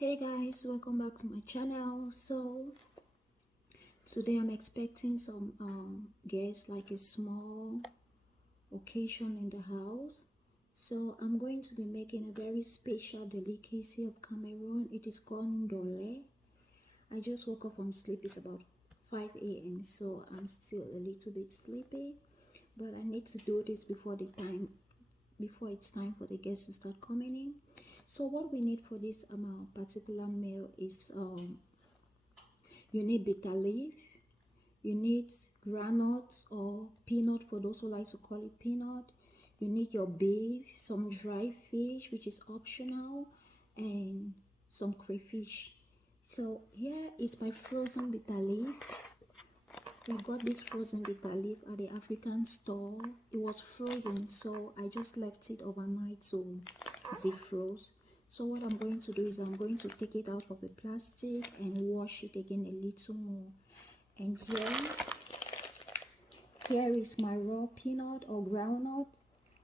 Hey guys, welcome back to my channel. So today I'm expecting some guests, like a small occasion in the house. So I'm going to be making a very special delicacy of Cameroon. It is called Ndole. I just woke up from sleep. It's about 5 a.m. so I'm still a little bit sleepy, but I need to do this before it's time for the guests to start coming in. So what we need for this particular meal is you need bitter leaf, you need granules or peanut for those who like to call it peanut, you need your beef, some dry fish which is optional, and some crayfish. So here is my frozen bitter leaf. I got this frozen bitter leaf at the African store. It was frozen, so I just left it overnight to defrost. So what I'm going to do is I'm going to take it out of the plastic and wash it again a little more. And here is my raw peanut or groundnut.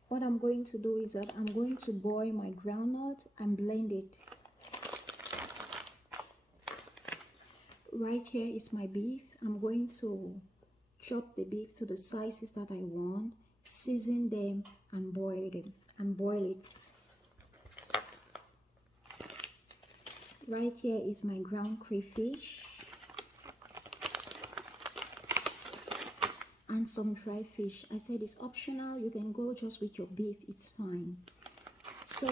What I'm going to do is that I'm going to boil my groundnut and blend it. Right here is my beef. I'm going to chop the beef to the sizes that I want, season them and boil it. Right here is my ground crayfish and some dry fish. I said it's optional. You can go just with your beef, it's fine. So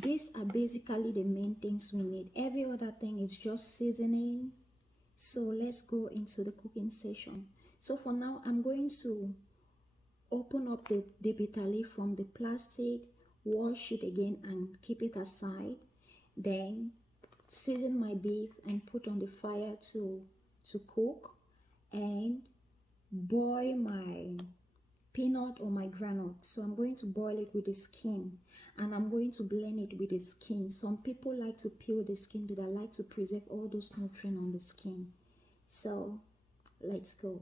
these are basically the main things we need. Every other thing is just seasoning. So let's go into the cooking session. So for now, I'm going to open up the bitter leaf from the plastic, wash it again and keep it aside. Then season my beef and put on the fire to cook, and boil my peanut or my granite. So I'm going to boil it with the skin and I'm going to blend it with the skin. Some people like to peel the skin, but I like to preserve all those nutrients on the skin. So let's go.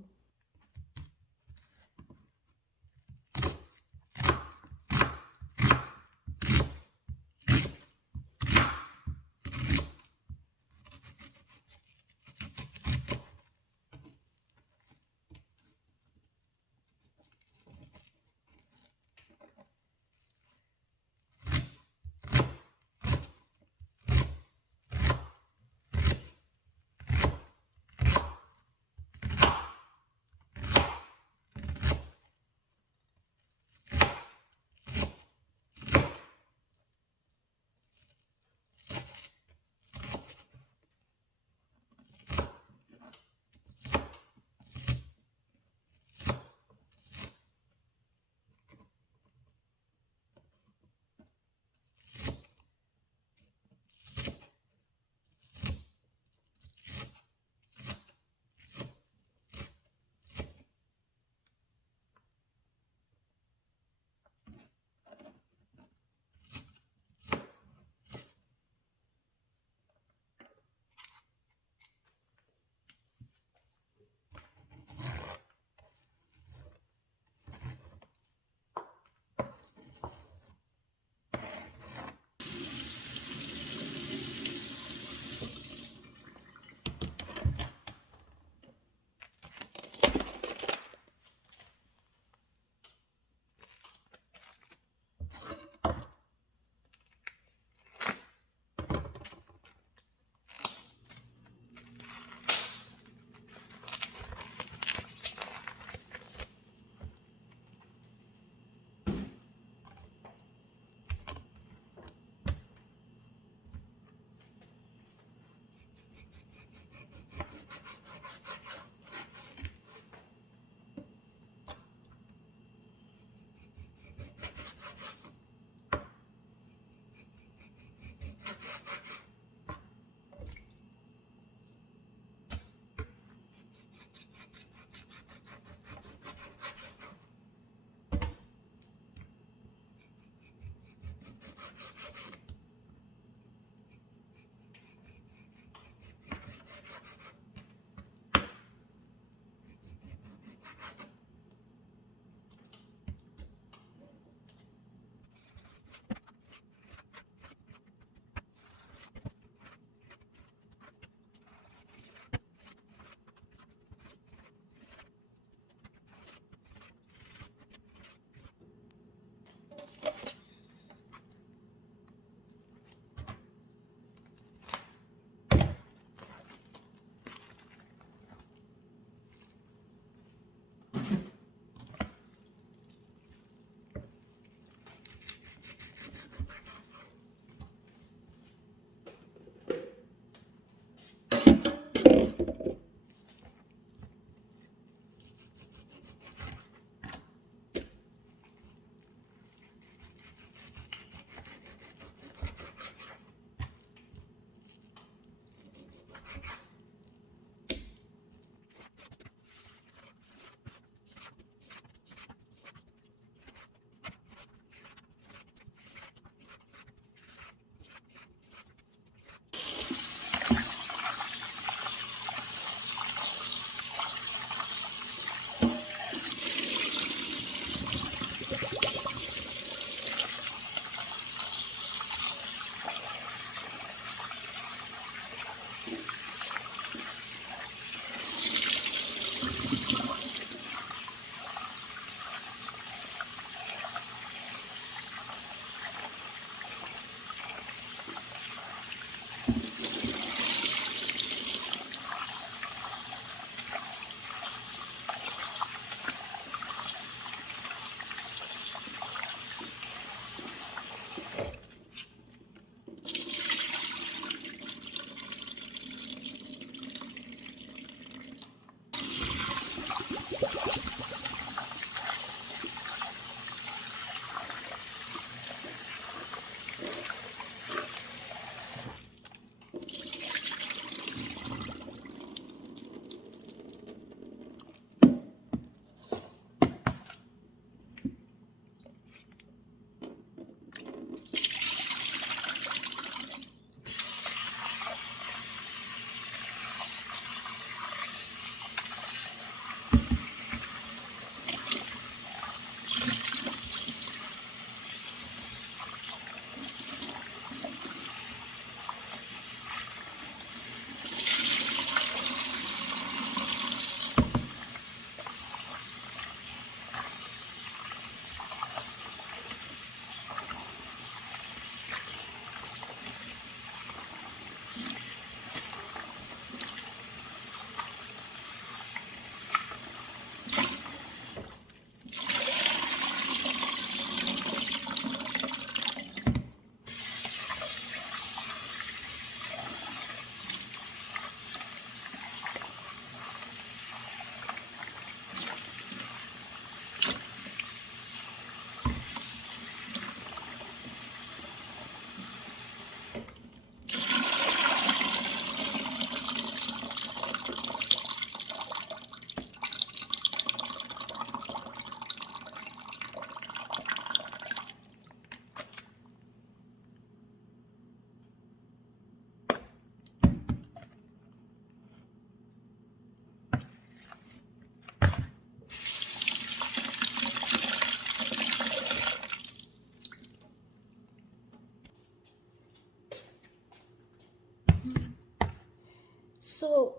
So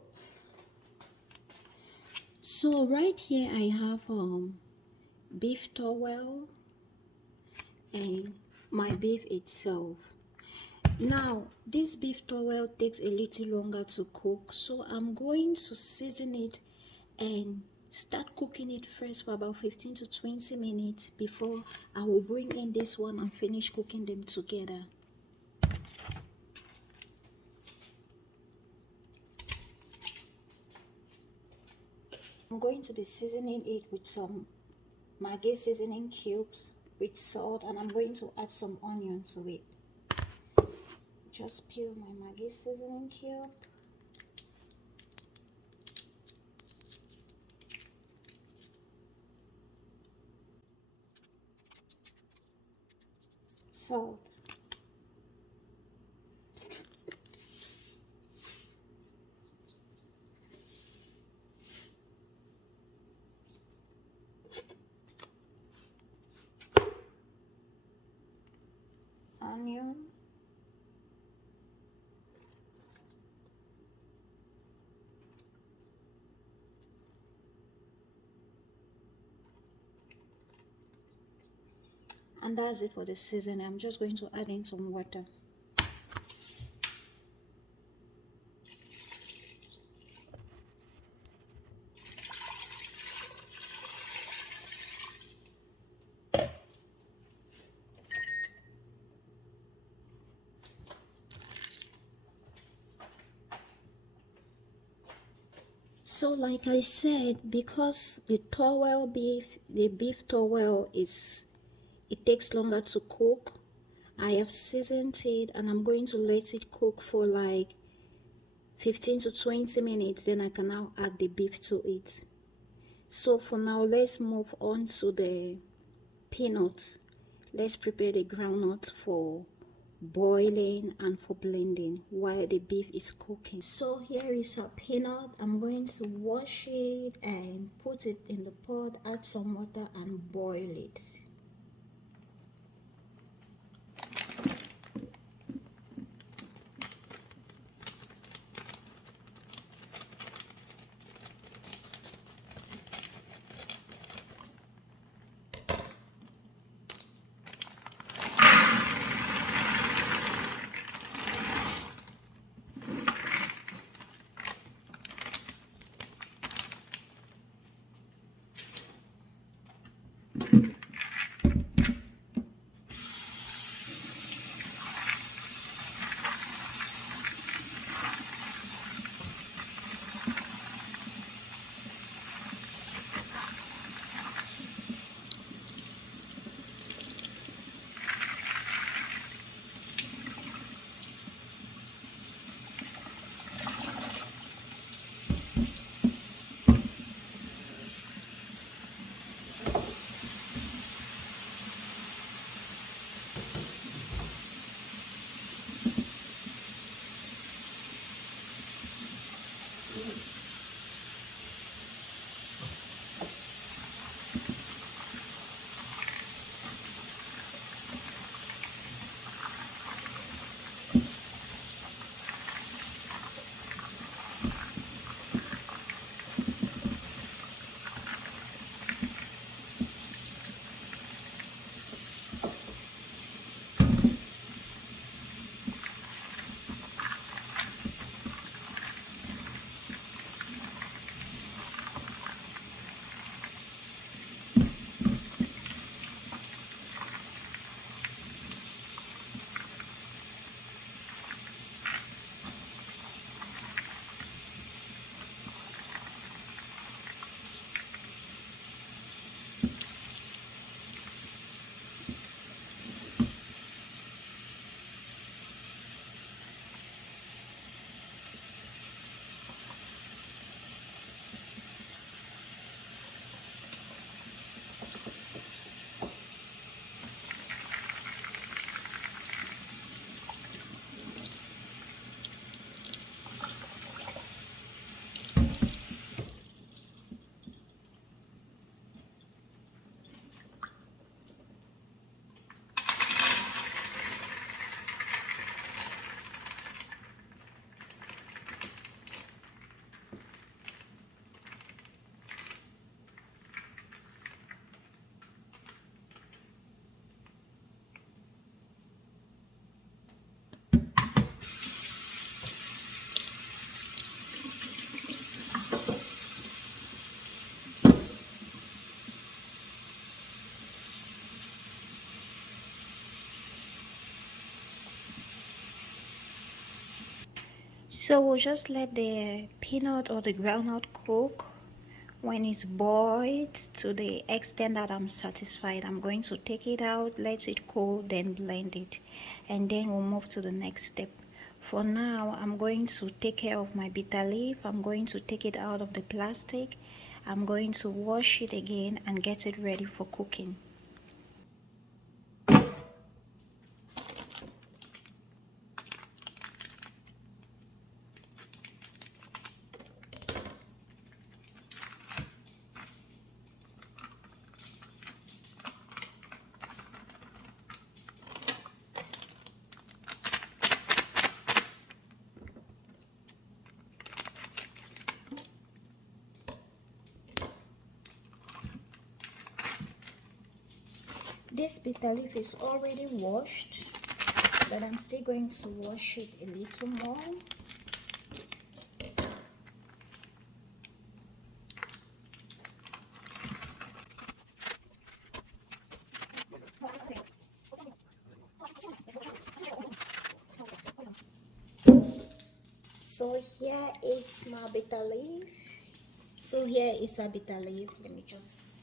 right here I have beef towel and my beef itself. Now this beef towel takes a little longer to cook, so I'm going to season it and start cooking it first for about 15 to 20 minutes before I will bring in this one and finish cooking them together. I'm going to be seasoning it with some Maggi seasoning cubes with salt, and I'm going to add some onion to it. Just peel my Maggi seasoning cube. Salt. Onion. And that's it for the seasoning. I'm just going to add in some water. So like I said, because the beef towel it takes longer to cook, I have seasoned it and I'm going to let it cook for like 15 to 20 minutes. Then I can now add the beef to it. So for now, let's move on to the peanuts. Let's prepare the groundnut for boiling and for blending while the beef is cooking. So here is a peanut. I'm going to wash it and put it in the pot, add some water and boil it. So we'll just let the peanut or the groundnut cook. When it's boiled to the extent that I'm satisfied, I'm going to take it out, let it cool, then blend it. And then we'll move to the next step. For now, I'm going to take care of my bitter leaf. I'm going to take it out of the plastic. I'm going to wash it again and get it ready for cooking. This bitter leaf is already washed, but I'm still going to wash it a little more. So here is my bitter leaf. So here is a bitter leaf. Let me just.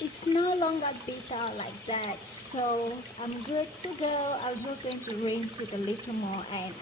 It's no longer bitter like that, so I'm good to go. I'm just going to rinse it a little more and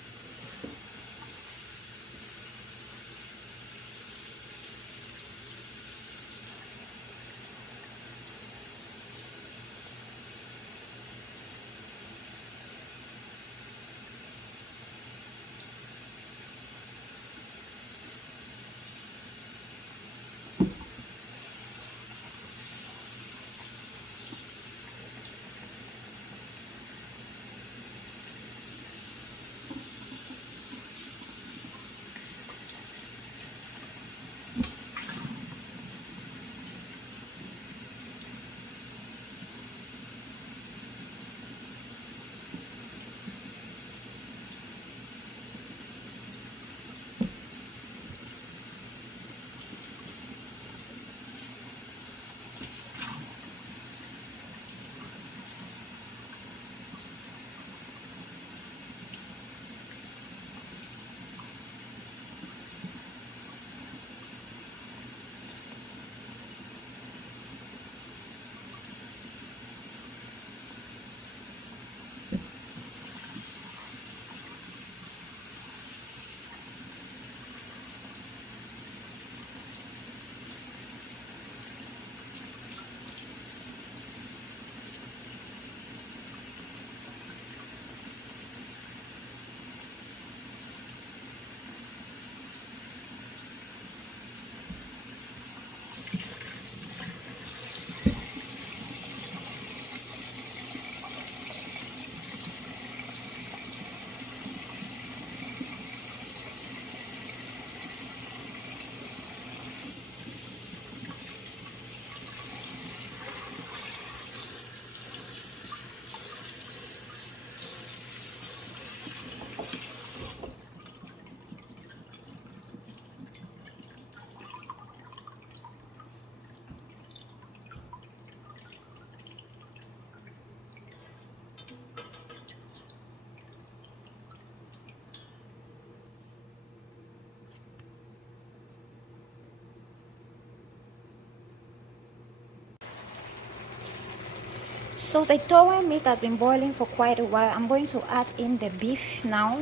So the towel meat has been boiling for quite a while. I'm going to add in the beef now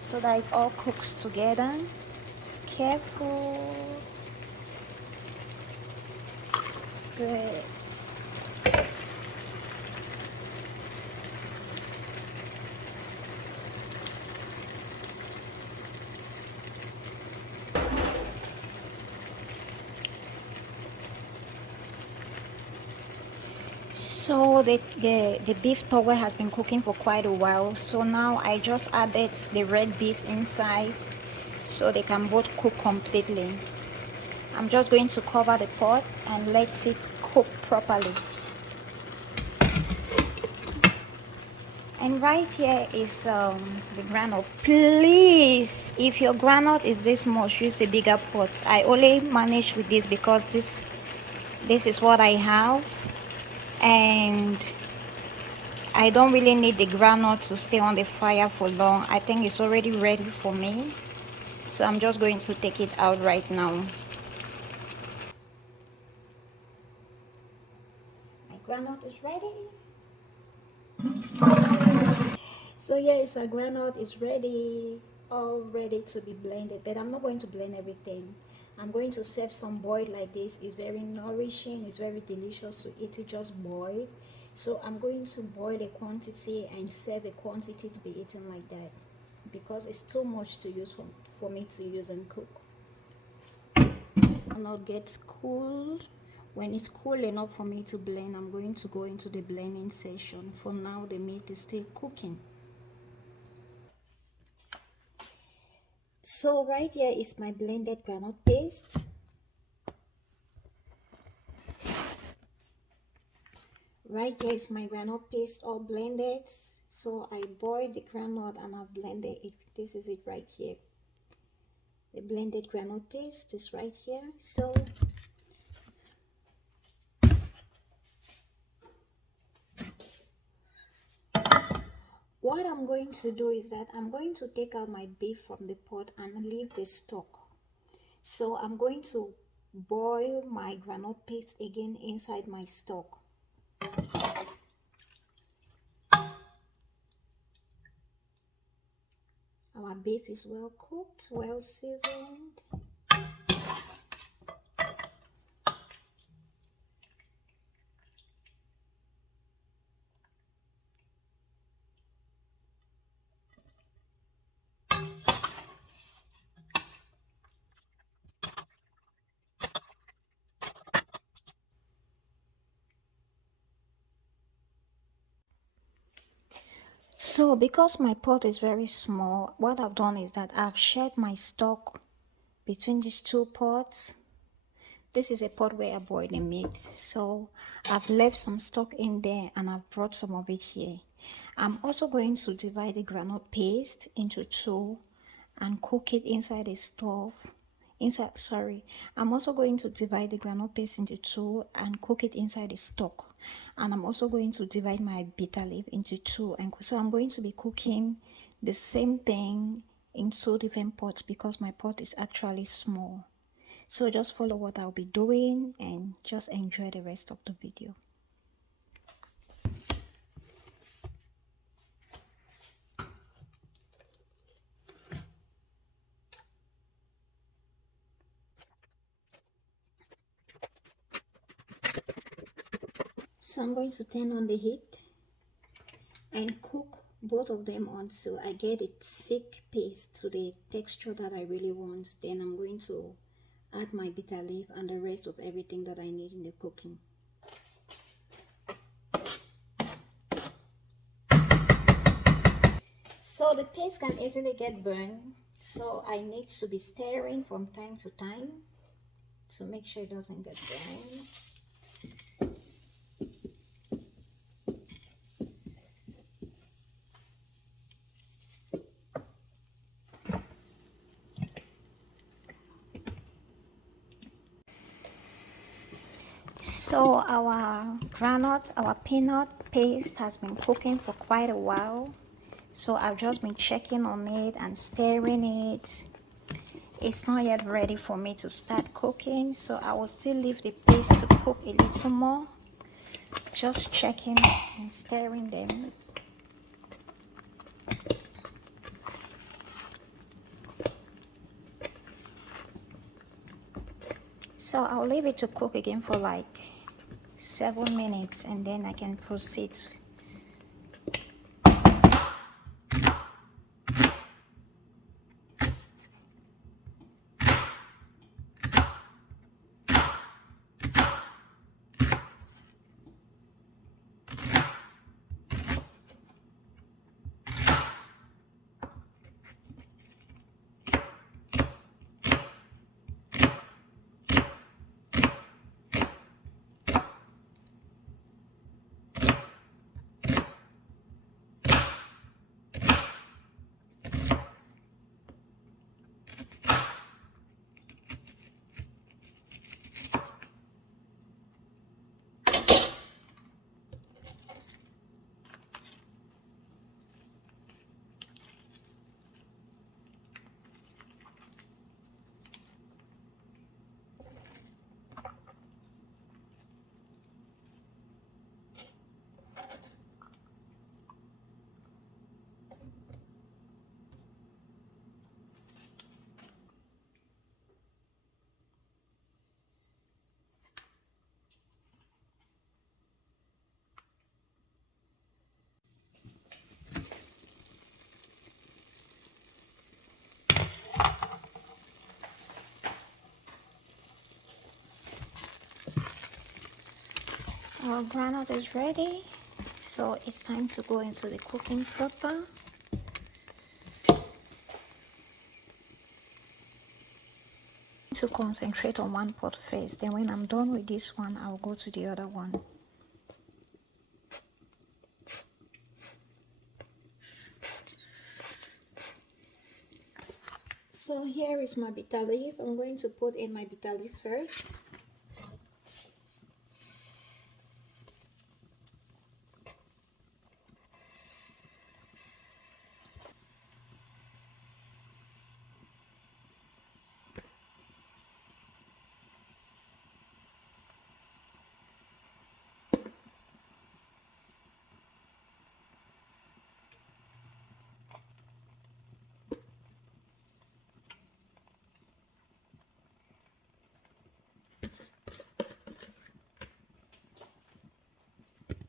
so that it all cooks together. Careful. Good. So the beef towel has been cooking for quite a while. So now I just added the red beef inside so they can both cook completely. I'm just going to cover the pot and let it cook properly. And right here is the granite. Please, if your granite is this much, use a bigger pot. I only manage with this because this is what I have, and I don't really need the granite to stay on the fire for long. I think it's already ready for me, so I'm just going to take it out right now. My granite is ready. So yes, our granite is ready, all ready to be blended, but I'm not going to blend everything. I'm going to serve some boiled like this. It's very nourishing, it's very delicious to eat it just boiled. So I'm going to boil a quantity and serve a quantity to be eaten like that, because it's too much to use for me to use and cook. Now gets cool. When it's cool enough for me to blend, I'm going to go into the blending session. For now, the meat is still cooking. So right here is my blended granite paste. Right here is my granite paste all blended. So I boiled the granite and I've blended it. This is it right here. The blended granite paste is right here. So what I'm going to do is that I'm going to take out my beef from the pot and leave the stock. So I'm going to boil my granite paste again inside my stock. Our beef is well cooked, well seasoned. So because my pot is very small, what I've done is that I've shared my stock between these two pots. This is a pot where I boil the meat, so I've left some stock in there and I've brought some of it here. I'm also going to divide the granite paste into two and cook it inside a stove. I'm also going to divide the granite paste into two and cook it inside the stock. And I'm also going to divide my bitter leaf into two. And so I'm going to be cooking the same thing in two different pots because my pot is actually small. So just follow what I'll be doing and just enjoy the rest of the video. So I'm going to turn on the heat and cook both of them until I get a thick paste to the texture that I really want. Then I'm going to add my bitter leaf and the rest of everything that I need in the cooking. So the paste can easily get burned, so I need to be stirring from time to time to make sure it doesn't get burned. So our peanut paste has been cooking for quite a while. So I've just been checking on it and stirring it. It's not yet ready for me to start cooking, so I will still leave the paste to cook a little more Just checking and stirring them. So I'll leave it to cook again for like 7 minutes and then I can proceed. Our granite is ready, so it's time to go into the cooking proper. To concentrate on one pot first, then when I'm done with this one, I'll go to the other one. So here is my bitter leaf. I'm going to put in my bitter leaf first.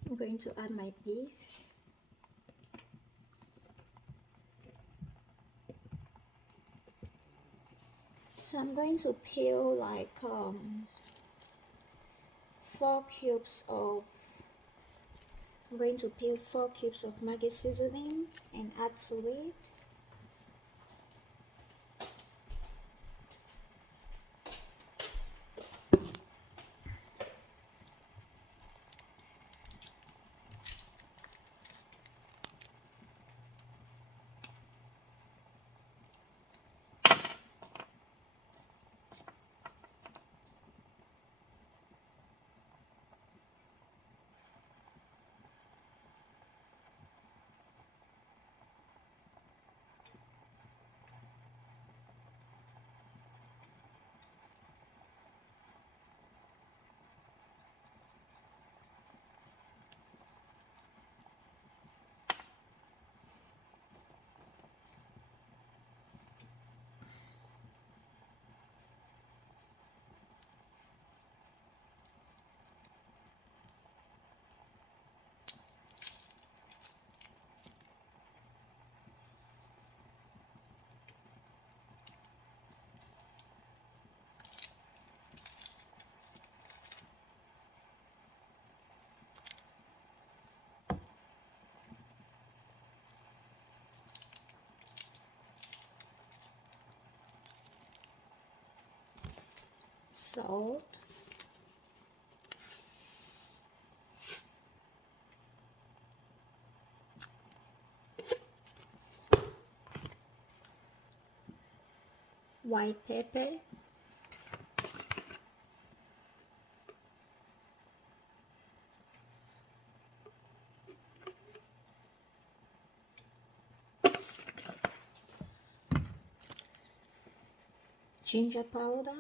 I'm going to add my beef. So I'm going to peel like 4 cubes of Maggi seasoning and add to it. Salt, white pepper, ginger powder.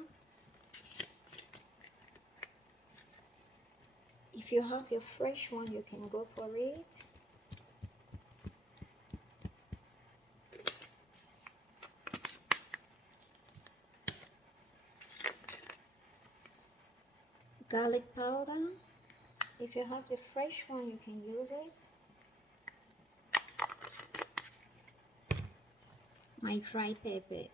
If If you have your fresh one, you can go for it. Garlic powder. If you have the fresh one, you can use it. My dry pepper.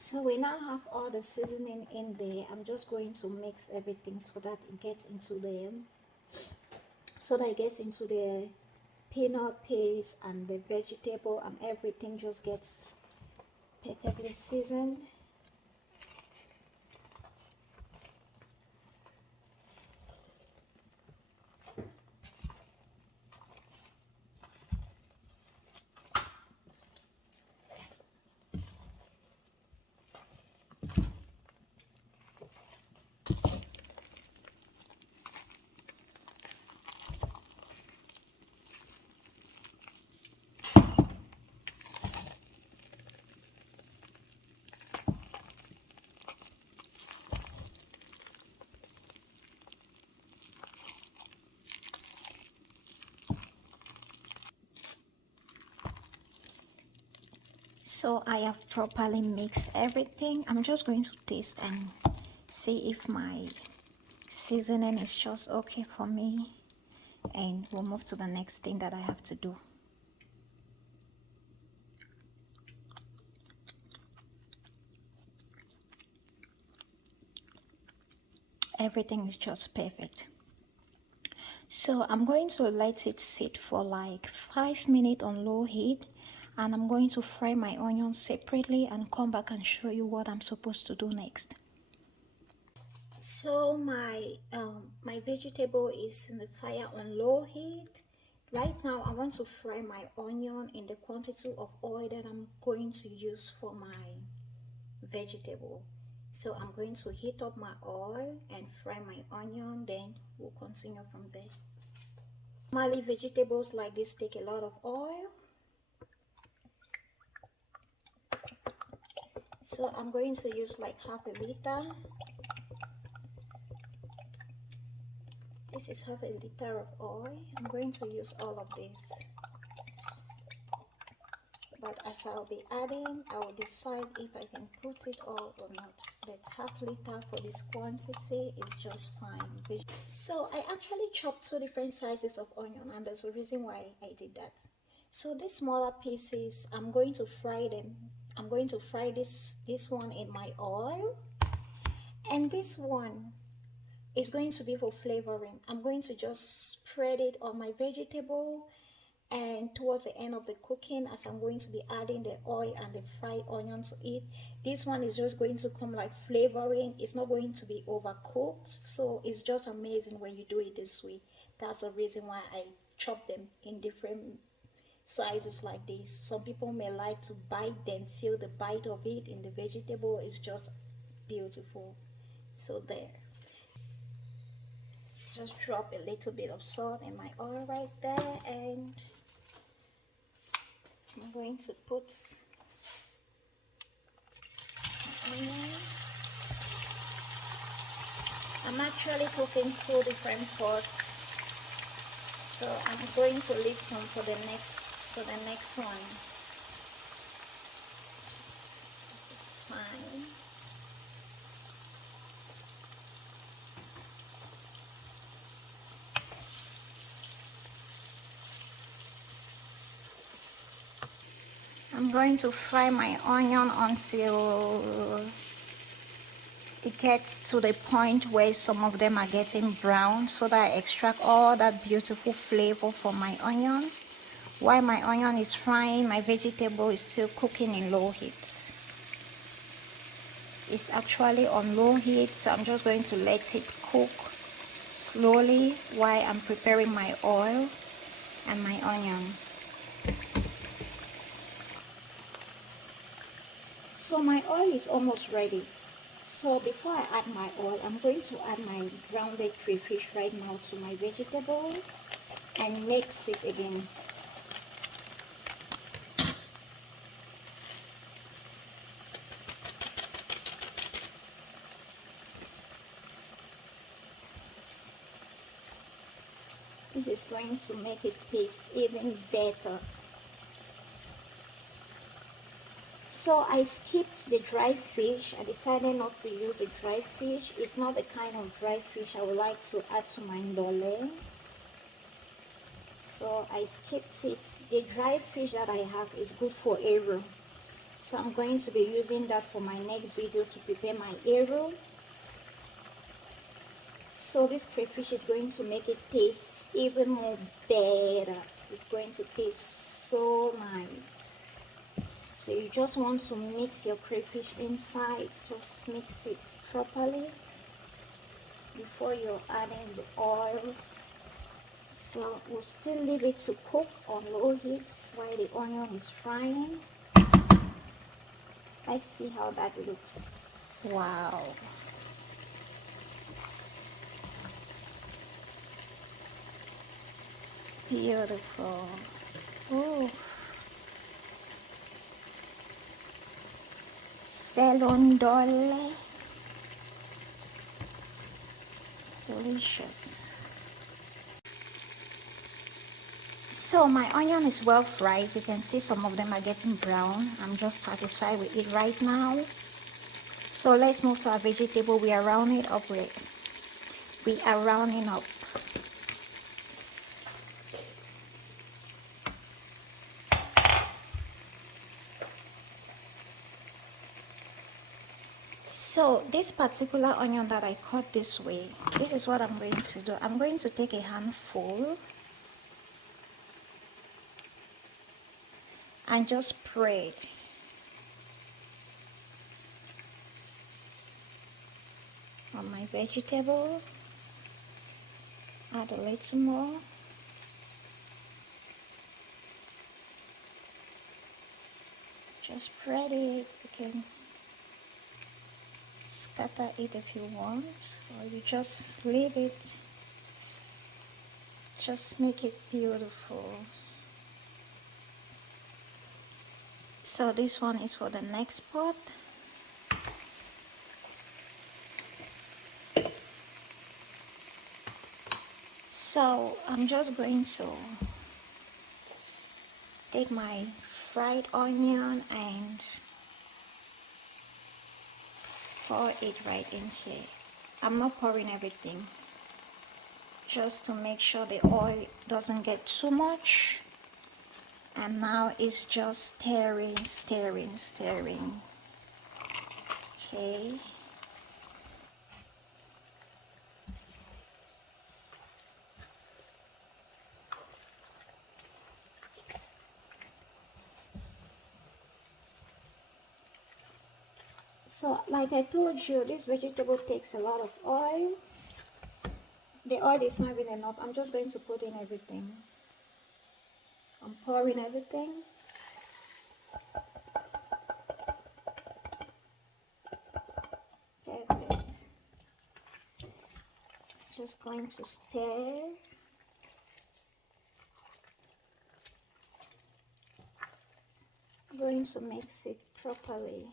So we now have all the seasoning in there. I'm just going to mix everything so that it gets into the peanut paste and the vegetable, and everything just gets perfectly seasoned. So I have properly mixed everything. I'm just going to taste and see if my seasoning is just okay for me, and we'll move to the next thing that I have to do. Everything is just perfect. So I'm going to let it sit for like 5 minutes on low heat, and I'm going to fry my onions separately and come back and show you what I'm supposed to do next. So my vegetable is in the fire on low heat. Right now I want to fry my onion in the quantity of oil that I'm going to use for my vegetable. So I'm going to heat up my oil and fry my onion, then we'll continue from there. Normally vegetables like this take a lot of oil, so I'm going to use like half a liter. This is half a liter of oil. I'm going to use all of this, but as I'll be adding, I will decide if I can put it all or not. But half liter for this quantity is just fine. So I actually chopped 2 different sizes of onion, and there's a reason why I did that. So these smaller pieces, I'm going to fry them. I'm going to fry this one in my oil, and this one is going to be for flavoring. I'm going to just spread it on my vegetable, and towards the end of the cooking, as I'm going to be adding the oil and the fried onion to it, this one is just going to come like flavoring. It's not going to be overcooked, so it's just amazing when you do it this way. That's the reason why I chop them in different sizes like this. Some people may like to bite them, feel the bite of it in the vegetable. It's just beautiful. So there, just drop a little bit of salt in my oil right there, and I'm going to put onions. I'm actually cooking 2 different pots, so I'm going to leave some for the next one. This is fine. I'm going to fry my onion until it gets to the point where some of them are getting brown, so that I extract all that beautiful flavor from my onion. While my onion is frying, my vegetable is still cooking in low heat. It's actually on low heat, so I'm just going to let it cook slowly while I'm preparing my oil and my onion. So my oil is almost ready. So before I add my oil, I'm going to add my grounded crayfish right now to my vegetable and mix it again. This is going to make it taste even better. So I skipped the dry fish. I decided not to use the dry fish. It's not the kind of dry fish I would like to add to my ndole. So I skipped it. The dry fish that I have is good for eru. So I'm going to be using that for my next video to prepare my eru. So this crayfish is going to make it taste even more better. It's going to taste so nice. So you just want to mix your crayfish inside. Just mix it properly before you're adding the oil. So we'll still leave it to cook on low heat while the onion is frying. Let's see how that looks. Wow. Beautiful. Oh. Ndole. Delicious. So my onion is well fried. You can see some of them are getting brown. I'm just satisfied with it right now. So let's move to our vegetable. We are rounding up with. We are rounding up. So this particular onion that I cut this way, this is what I'm going to do. I'm going to take a handful and just spread on my vegetable. Add a little more. Just spread it. You can scatter it if you want, or you just leave it. Just make it beautiful. So this one is for the next pot. So I'm just going to take my fried onion and pour it right in here. I'm not pouring everything, just to make sure the oil doesn't get too much. And now it's just stirring. Okay. So like I told you, this vegetable takes a lot of oil. The oil is not even enough. I'm just going to put in everything. I'm pouring everything. Perfect. Just going to stir. I'm going to mix it properly.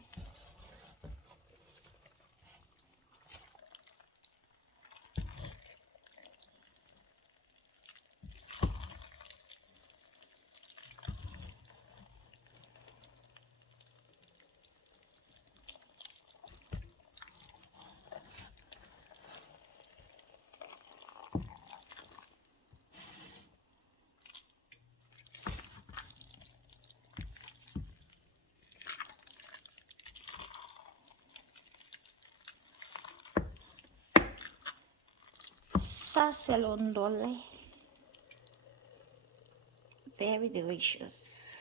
Ça c'est le ndole. Very delicious.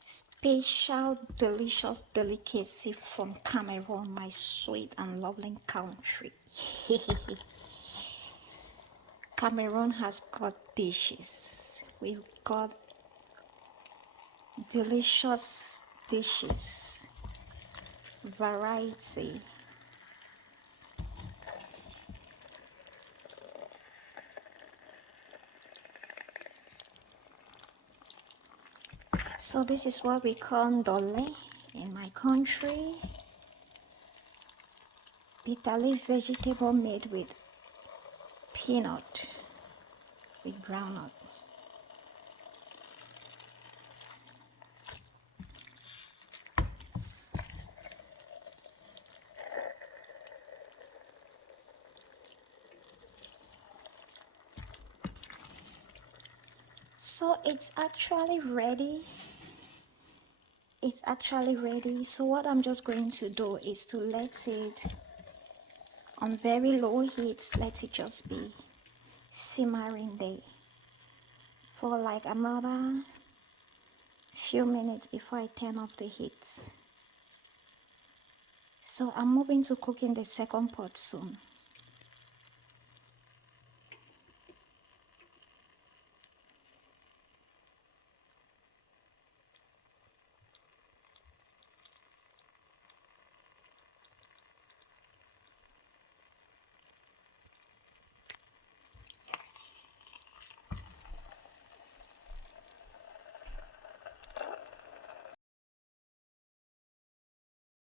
Special delicious delicacy from Cameroon, my sweet and lovely country. Cameroon has got dishes. We've got delicious dishes, variety. So this is what we call ndole in my country. bitter leaf vegetable made with peanut, with groundnut. So it's actually ready. It's actually ready. So what I'm just going to do is to let it on very low heat. Let it just be simmering there for like another few minutes before I turn off the heat. So I'm moving to cooking the second pot soon.